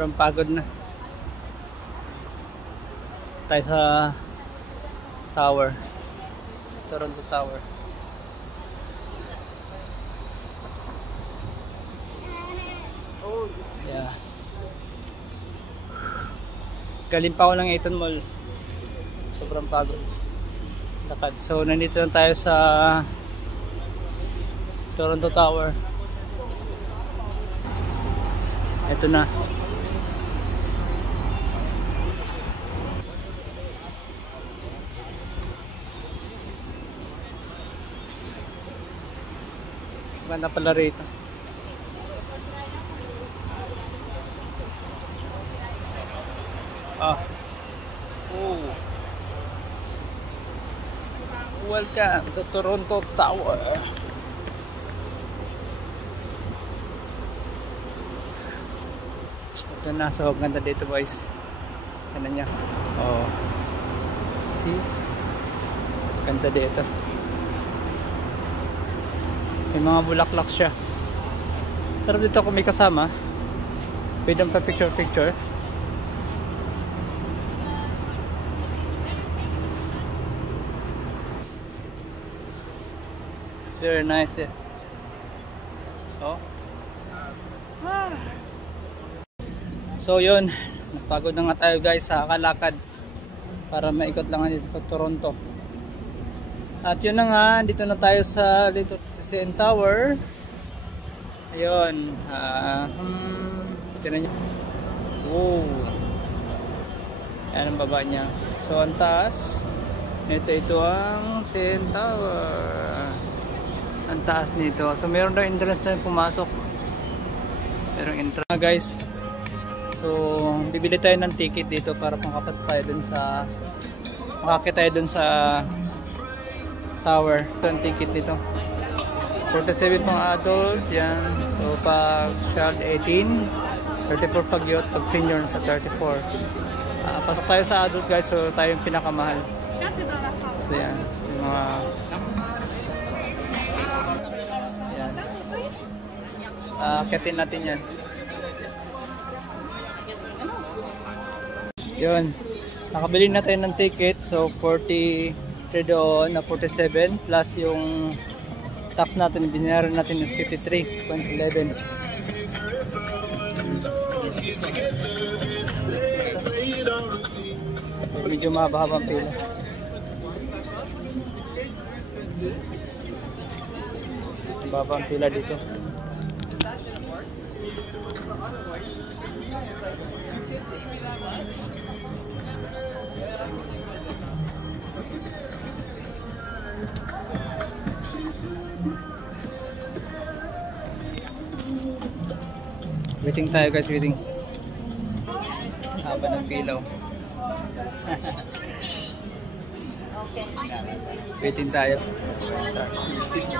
Sobrang pagod na. Tayo sa tower. Toronto Tower. Yeah. Galing pa ako ng Eton Mall. Sobrang pagod. Lakad. So nandito lang tayo sa Toronto Tower. Ito na. Ganda pala rito. Ah. Oh. Welcome to Toronto Tower. Ito na, so ganda dito guys. Ano niya? Oh. See? Ganda dito. May mga bulaklak siya. Sarap dito kung may kasama. Pwede pa picture. It's very nice here. Oh. Ah. So yun, napagod na nga tayo guys sa kalakad para maikot lang dito sa Toronto. At yun na nga, dito na tayo sa CN Tower. Ayun, tinan nyo. Wow. Yan ang baba niya. So ang taas, ito ang CN Tower. Ang taas nito. So meron daw entrance na pumasok. Merong entrance guys. So bibili tayo ng ticket dito para makapasok tayo dun sa makakita tayo dun sa tower. Ito ang ticket dito. 47 pang adult, yan. So pag child 18, 34 pag youth, pag senior sa 34. Pasok tayo sa adult guys, so tayo yung pinakamahal. So yan, yung mga yan. Akitin natin yan. Yun. Nakabili na tayo ng ticket, so 40 doon na 47 plus yung tax natin, binayaran natin is 53.11. Medyo mahaba-habang pila. Mahaba ang pila dito. Waiting tayo guys, waiting. Haba ng pilaw. Waiting tayo.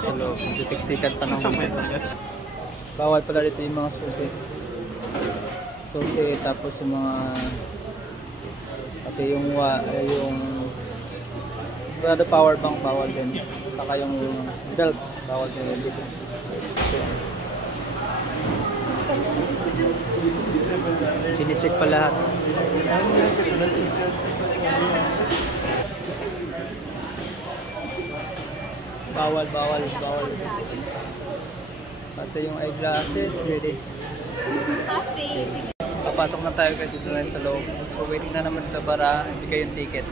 Sa loob, siksikan pa ng bawal pala dito yung mga susi, tapos yung mga pati yung power bank bawal din, saka yung belt bawal din dito. Chine-check pa lahat. Bawal. Pati yung eyeglasses, ready. Papasok na tayo kasi dito na sa loob. So waiting na naman ito para ibigay yung ticket.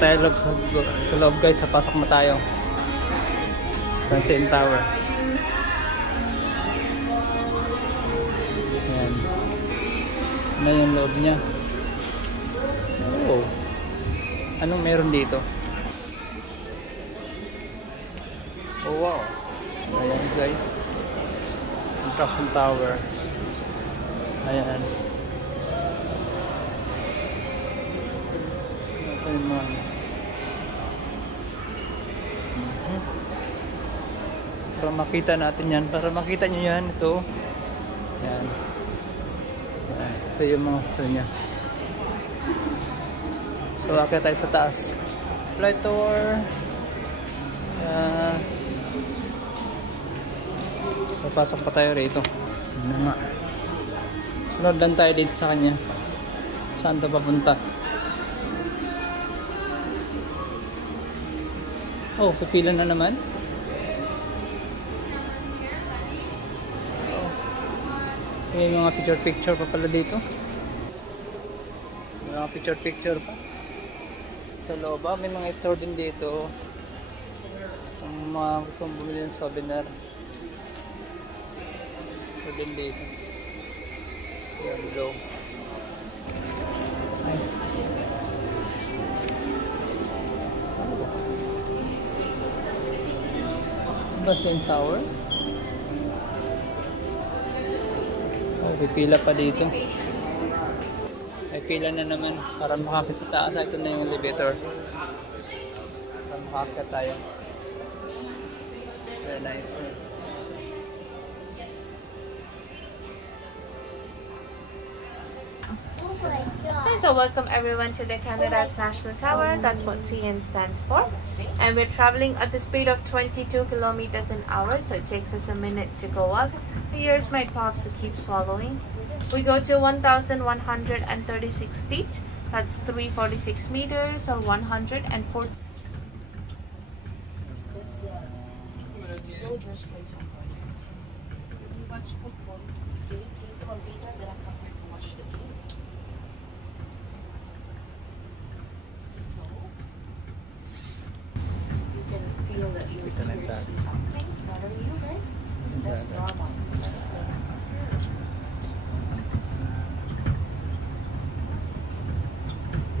Tayo sa loob guys, papasok na tayo sa CN Tower. Ayan. Ano yung loob niya? Oh. Anong meron dito? Oh wow. Ayan guys, construction tower. Ayan. Ito yung mga para makita natin yan, para makita nyo yan. Ito yan. Ito yung mga ito nya. So akit tayo sa taas. Flight tower. So pasok pa tayo rito. Ano nga. Sunod lang tayo dito sa kanya. Saan ito papunta? Oh, pipila na naman. Oh. So may mga picture pa pala dito. May mga picture pa. Sa loob, may mga store din dito. Ang mga gustong bumili ng souvenir. So din dito. Yan, go. Basin Tower. Oh, pipila pa dito. May pila na naman para makakit sa taas. Ito na yung elevator. Para makakit tayo. Very nice. Okay, so welcome everyone to the Canada's National Tower. That's what CN stands for. And we're traveling at the speed of 22 kilometers an hour, so it takes us a minute to go up. The ears might pop, so keep swallowing. We go to 1,136 feet. That's 346 meters or 140. That's the Rogers place on point. You watch football, they call data that I'm prepared to watch the game. So you can feel that your ears see something. What are you guys? That's normal. It's not a thing.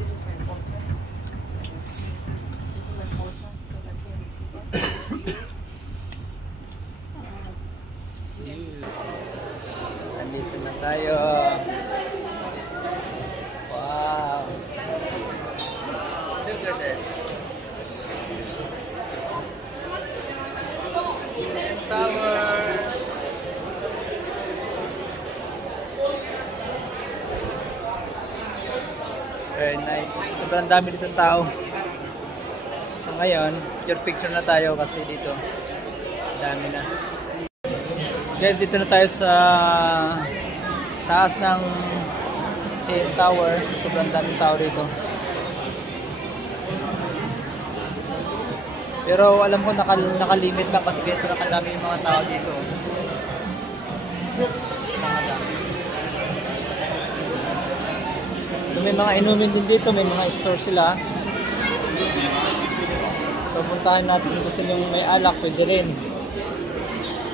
This is very important. This is important because I can't repeat it. Nandito na tayo. Wow. Look at this. Tower. Very nice. Sobrang dami dito ng tao. So ngayon, picture na tayo kasi dito. Dami na. Guys, dito na tayo sa taas ng CN Tower. Sobrang daming tao dito. Pero alam ko nakalimit lang kasi ganito na kadami yung mga tao dito. Nakadami. So may mga inumin din dito, may mga store sila. So puntahan natin kung gusto nyo may alak, pwede rin.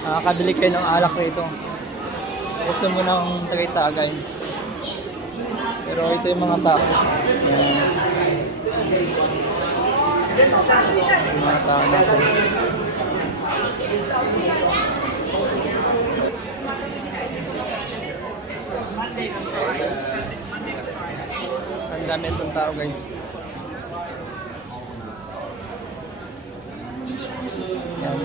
Makakabili kayo ng alak rito. Gusto mo ng tagay-tagay. Pero ito yung mga tao. Yung mga tao natin. Ang dami itong tao, guys. Yan.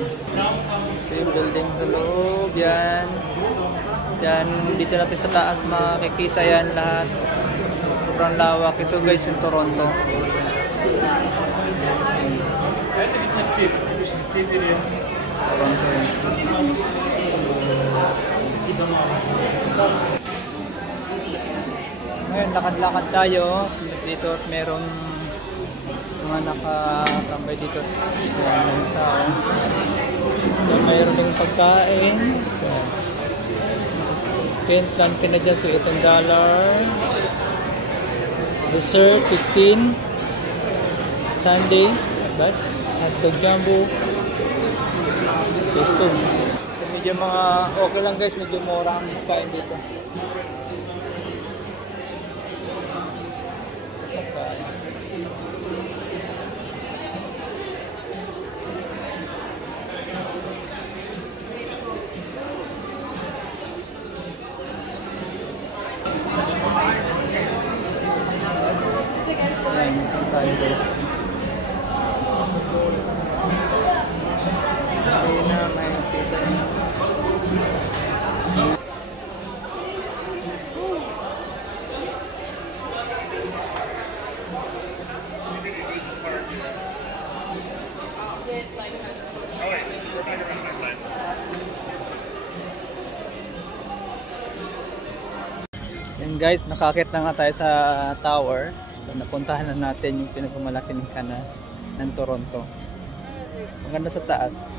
Ito yung building sa loob. Yan. Yan. Dito natin sa taas makikita yan lahat. Sobrang lawak. Ito guys yung Toronto. Toronto yan. Ngayon, lakad-lakad tayo. Dito at merong mga nakatambay dito. Yan, tao. So, mayroon ding pagkain. Plan ka na dyan. So, $18. Dessert, 15. Sunday. But, hotdog jumbo. Gusto. So, medyo mga okay lang guys. Medyo mura ang pagkain dito. Ayan, ito tayo guys. Ayun na, may sita. guys, nakakit na nga tayo sa tower. So, napuntahan na natin yung pinagmamalaki ng Toronto. Ang ganda sa taas.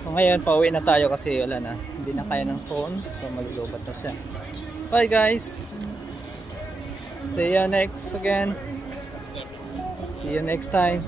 So ngayon, pauwi na tayo kasi wala na. Hindi na kaya ng phone. So maglulubat na siya. Bye guys! See you next again. See you next time.